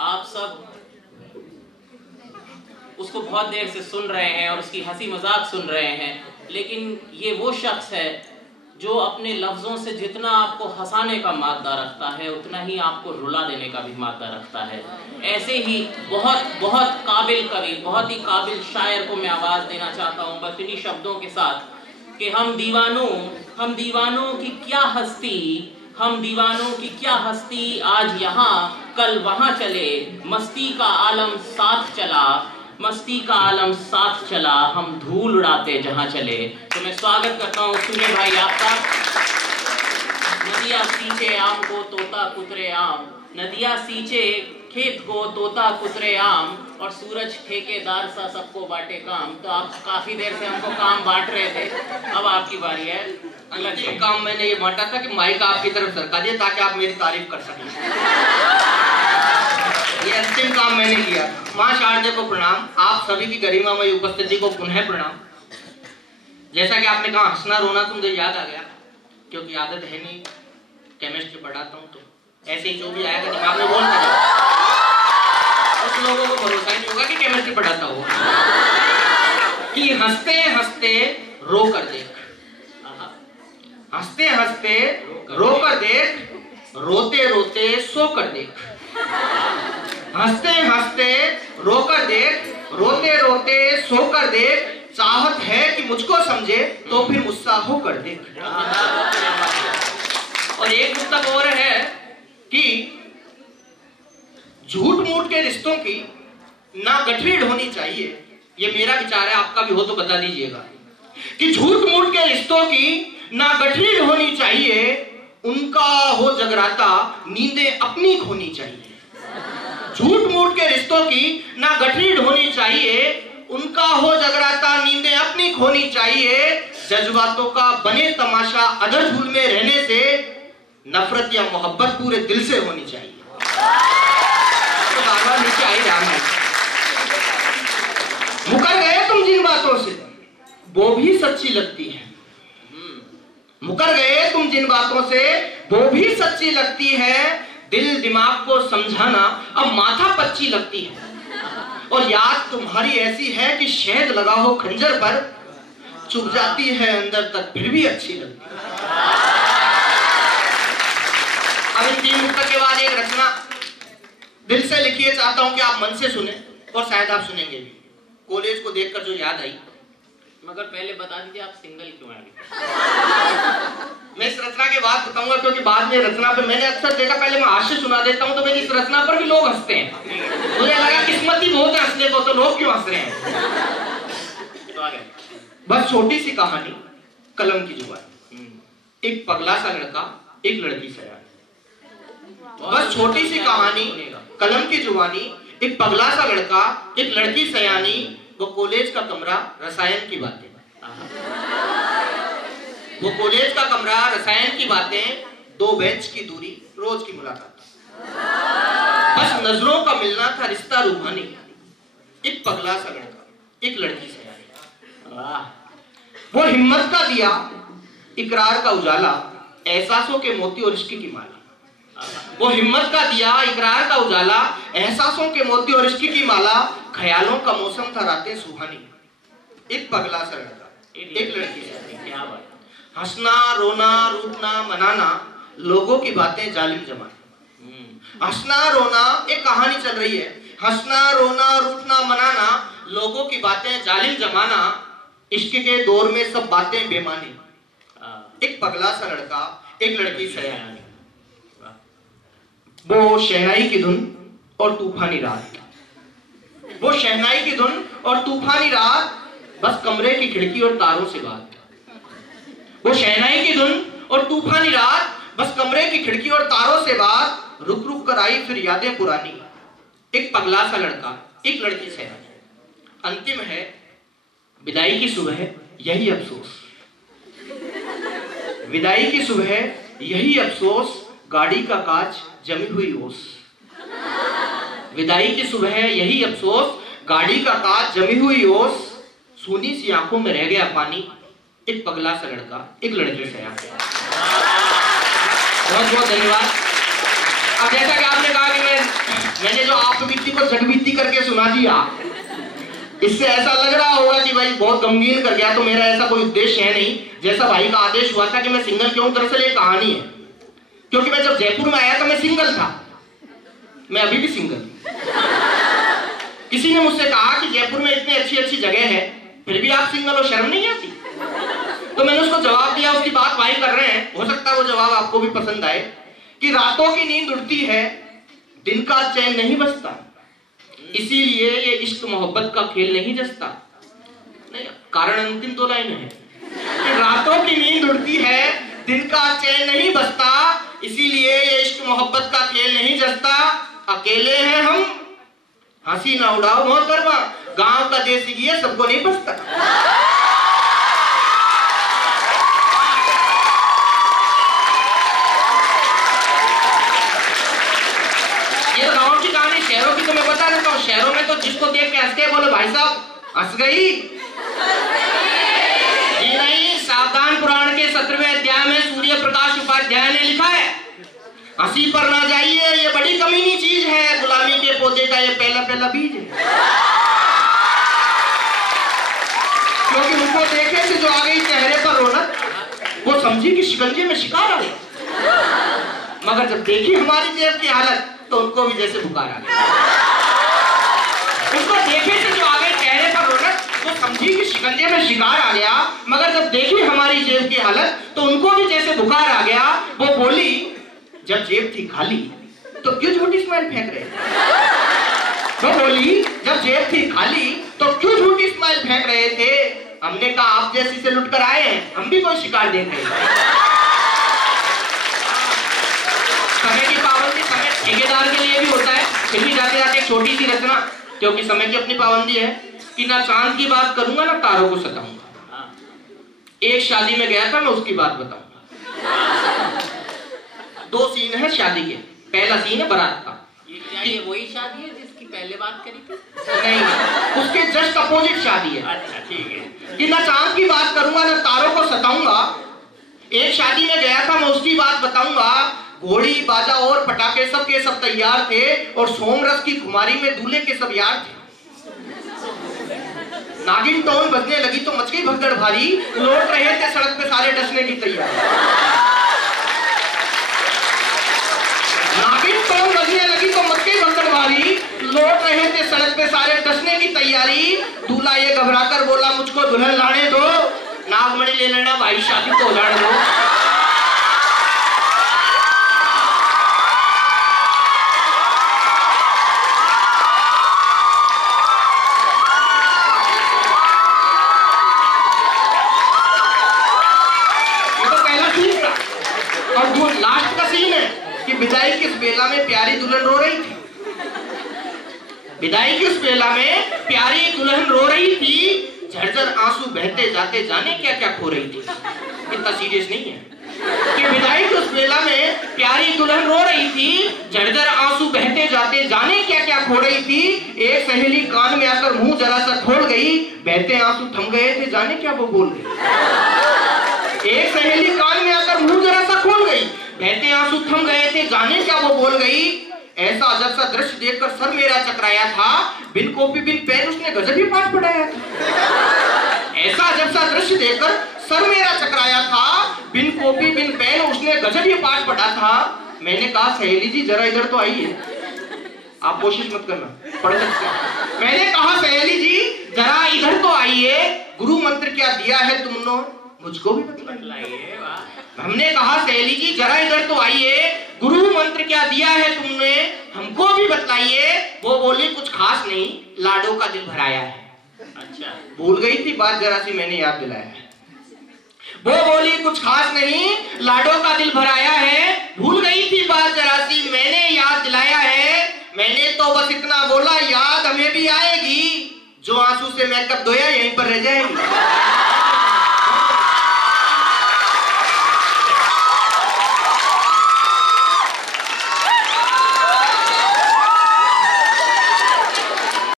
आप सब उसको बहुत देर से सुन रहे हैं और उसकी हंसी मजाक सुन रहे हैं, लेकिन ये वो शख्स है जो अपने लफ्ज़ों से जितना आपको हंसाने का मादा रखता है उतना ही आपको रुला देने का भी मादा रखता है। ऐसे ही बहुत बहुत काबिल कवि, बहुत ही काबिल शायर को मैं आवाज़ देना चाहता हूँ बस इन्हीं शब्दों के साथ कि हम दीवानों की क्या हस्ती, हम दीवानों की क्या हस्ती, आज यहाँ कल वहाँ चले, मस्ती का आलम साथ चला, मस्ती का आलम साथ चला, हम धूल उड़ाते जहाँ चले। तो मैं स्वागत करता हूँ सूर्य भाई आपका। नदियाँ सींचे आम को तोता कुतरे आम, नदियाँ सींचे खेत को तोता कुतरे आम, और सूरज ठेकेदार सा सबको बांटे काम। तो आप काफी देर से हमको काम बांट रहे थे, अब आपकी बारी है। अंतिम काम मैंने ये बांटा था कि माइक आपकी तरफ सरका दिया ताकि आप मेरी तारीफ कर सकें। ये अंतिम काम मैंने किया। मां शारदा को प्रणाम, आप सभी की गरिमामयी उपस्थिति को पुनः प्रणाम। जैसा कि आपने कहा हंसना रोना तो मुझे याद आ गया, क्योंकि आदत है नहीं, केमिस्ट्री पढ़ाता हूँ तो ऐसे ही जो भी आएगा दिमाग में बोलता जाए। कुछ लोगों को भरोसा नहीं होगा कि केमिस्ट्री पढ़ाता हो कि हंसते हंसते रो कर देख, हंसते हंसते रो कर देख, रोते रोते सो कर देख, हंसते हंसते रो कर देख, रोते रोते सो कर देख, चाहत है कि मुझको समझे तो फिर गुस्सा हो कर देख। और एक पुस्तक और है कि झूठ मूठ के रिश्तों की ना गठरीड होनी चाहिए। ये मेरा विचार है, आपका भी हो तो बता दीजिएगा कि झूठ मूठ के रिश्तों की ना गठरीड होनी चाहिए, उनका हो जगराता नींदें अपनी खोनी चाहिए। झूठ मूठ के रिश्तों की ना गठरीड होनी चाहिए, उनका हो जगराता नींदें अपनी खोनी चाहिए। जज्बातों का बने तमाशा अदर झूल में रहने से नफरत या मोहब्बत पूरे दिल से होनी चाहिए। तो बार-बार नीचे आई जाना। मुकर गए तुम जिन बातों से वो भी सच्ची लगती है, मुकर गए तुम जिन बातों से वो भी सच्ची लगती है। दिल दिमाग को समझाना अब माथा पच्ची लगती है, और याद तुम्हारी ऐसी है कि शहद लगा हो खंजर पर, चुभ जाती है अंदर तक फिर भी अच्छी लगती है। अब इन तीन पुस्तक के बाद एक रचना दिल से लिखिए, चाहता हूं कि आप मन से सुने और शायद आप सुनेंगे भी। कॉलेज को देखकर जो याद आई। मगर पहले बता दीजिए आप सिंगल क्यों हैं? मैं इस रचना के बाद बताऊंगा, क्योंकि बाद में रचना पे मैंने अक्सर देखा, पहले मैं हास्य सुना देता हूं तो मेरी इस रचना पर भी लोग हंसते हैं। मुझे लगा किस्मत ही बहुत है हंसने को, तो लोग क्यों हंस रहे हैं। बस छोटी सी कहानी, कलम की जुबानी। एक पगला सा लड़का, एक लड़की सयानी। बस छोटी सी कहानी, कलम की जुबानी, एक पगला सा लड़का, एक लड़की सयानी, वो कॉलेज का कमरा, रसायन की बातें। वो कॉलेज का कमरा, रसायन की बातें, दो बेंच की दूरी, रोज की मुलाकात। बस नजरों का मिलना था रिश्ता रूहानी। एक पगला सा लड़का, एक लड़की सयानी। वो हिम्मत का दिया, इकरार का उजाला, एहसासों के मोती और इश्क की माला। वो हिम्मत का दिया, इकरार का उजाला, एहसासों के मोती और इश्क की माला, ख्यालों का मौसम था रातें सुहानी। एक पगला सा लड़का, एक लड़की सयानी। क्या बात। हंसना रोना रूठना मनाना, लोगों की बातें जालिम जमाना। हंसना रोना, एक कहानी चल रही है, हंसना रोना रूठना मनाना, लोगों की बातें जालिम जमाना, इश्क के दौर में सब बातें बेमानी। एक पगला सा लड़का, एक लड़की सयानी। वो शहनाई की धुन और तूफानी रात, वो शहनाई की धुन और तूफानी रात, बस कमरे की खिड़की और तारों से बात। वो शहनाई की धुन और तूफानी रात, बस कमरे की खिड़की और तारों से बात, रुक रुक कर आई फिर यादें पुरानी। एक पगला सा लड़का, एक लड़की सयानी। अंतिम है विदाई की सुबह, यही अफसोस, विदाई की सुबह यही अफसोस, गाड़ी का कांच जमी हुई ओस। विदाई की सुबह यही अफसोस, गाड़ी का कांच जमी हुई ओस, सूनी सी आंखों में रह गया पानी। एक पगला सा लड़का, एक लड़की सयानी। बहुत बहुत धन्यवाद। अब जैसा कि आपने कहा कि मैंने जो आप बीती को जगबीती करके सुना दिया। इससे ऐसा लग रहा होगा कि भाई बहुत गमगीन कर गया, तो मेरा ऐसा कोई उद्देश्य है नहीं। जैसा भाई का आदेश हुआ था कि मैं सिंगल क्यों, दरअसल एक कहानी है। क्योंकि मैं जब जयपुर में आया था मैं सिंगल था, मैं अभी भी सिंगल। किसी ने मुझसे कहा कि जयपुर में इतनी अच्छी अच्छी जगह है, फिर भी आप सिंगल हो, शर्म नहीं आती? तो मैंने उसको जवाब दिया, उसकी बात भाई कर रहे हैं, हो सकता है वो जवाब आपको भी पसंद आए, कि रातों की नींद उड़ती है, दिन का चैन नहीं बसता, इसीलिए ये इश्क मोहब्बत का खेल नहीं जसता। नहीं, कारण अंतिम 2 लाइन है कि रातों की नींद उड़ती है, दिन का चैन नहीं बसता, इसीलिए ये इश्क मोहब्बत का खेल नहीं जसता। अकेले हैं हम, हंसी ना उड़ाओ मोहतरमा, गांव का देसी घी सबको नहीं बसता। ये गांव की कहानी, शहरों की तो मैं बता देता हूँ। शहरों में तो जिसको देख के हंस के बोले भाई साहब हंस गई। जी नहीं, सावधान पुराण के 17वें अध्याय में सूर्य प्रकाश उपाध्याय ने लिखा है, हंसी पर ना जाइए, ये बड़ी कमीनी चीज है, गुलामी के पौधे का ये पहला पहला बीज है। क्योंकि उनको देखे से जो आ गई चेहरे पर रौनक, वो समझी कि शिकंजे में शिकार आ गया। मगर जब देखी हमारी जेब की हालत, तो उनको भी जैसे बुखार आ गया। उसको देखे से जो आ गई चेहरे पर रौनक, वो समझी कि शिकंजे में शिकार आ गया। मगर जब देखी हमारी जेब की हालत, तो उनको भी जैसे बुखार आ गया। वो बोली, जब जेब थी खाली तो क्यों झूठी स्माइल फेंक रहे? वो बोली, जब जेब थी खाली तो क्यों झूठी स्माइल फेंक रहे थे? हमने कहा आप जैसी से लुट कर आए हैं, हम भी कोई शिकार देख रहे हैं। समय की पाबंदी समय ठेकेदार के लिए भी होता है। फिर भी जाते जाते एक छोटी सी रचना, क्योंकि समय की अपनी पाबंदी है, कि ना चांद की बात करूंगा ना तारों को सताऊंगा। एक शादी में गया था, मैं उसकी बात बताऊंगा। 2 सीन है शादी के। पहला सीन है बारात का। ये वही शादी है जिसकी पहले बात करी थी? नहीं, उसके जस्ट अपोजिट शादी है। अच्छा ठीक है। कि ना चांद की बात करूंगा ना तारों को सताऊंगा। एक शादी में गया था, मैं उसकी बात बताऊंगा। घोड़ी बाजा और पटाखे सब के सब तैयार थे, और सोमरस की कुमारी में दूल्हे के सब यार थे। नागिन टोन बजने लगी तो मच गई भगदड़ भारी, लौट रहे थे सड़क पे सारे डसने की तैयारी। नागिन टोन बजने लगी तो मच गई भगदड़ भारी, लौट रहे थे सड़क पे सारे डसने की तैयारी। दूल्हा ये घबराकर बोला, मुझको दुल्हन लाने दो, नागमणि ले लेना भाई, शादी को उजाड़ दो। लास्ट का सीन है कि विदाई की उस बेला में प्यारी दुल्हन रो रही थी। विदाई की उस बेला में प्यारी दुल्हन रो रही थी, झरझर आंसू बहते जाते जाने क्या क्या खो रही थी। इतना सीरियस नहीं है कि विदाई की उस बेला में प्यारी दुल्हन रो रही थी, झरझर आंसू बहते जाते जाने क्या क्या खो रही थी। एक सहेली कान में आकर मुंह जरा सा खोल गई, बहते आंसू थम गए थे, जाने क्या वो बोल गई। एक सहेली कान में आकर मुंह जरा सा खोल गई, बहते आंसू थम गए थे, जाने क्या वो बोल गई। ऐसा अजब सा दृश्य देखकर सर मेरा चकराया था, बिन कॉपी बिन पेन उसने गजब ही पाठ पढ़ाया था। ऐसा अजब सा दृश्य देखकर सर मेरा चकराया था, बिन कॉपी बिन पेन उसने गजब ही पाठ पढ़ा था। मैंने कहा सहेली जी जरा इधर तो आइए, आप कोशिश मत करना, पढ़ सकते हैं। मैंने कहा सहेली जी जरा इधर तो आइए, गुरु मंत्र क्या दिया है तुमने, मुझको भी बतलाइए। हमने कहा सहेली जी जरा इधर तो आइए, गुरु मंत्र क्या दिया है तुमने, हमको भी बतलाइए। वो बोली कुछ खास नहीं, लाडो का दिल भराया है। अच्छा, भूल गई थी बात जरा सी, मैंने याद दिलाया है। वो बोली कुछ खास नहीं, लाडो का दिल भराया है, भूल गई थी बात जरा सी, मैंने याद दिलाया है। मैंने तो बस इतना बोला, याद हमें भी आएगी, जो आंसू से मेकअप धोया यहीं पर रह जाएगी।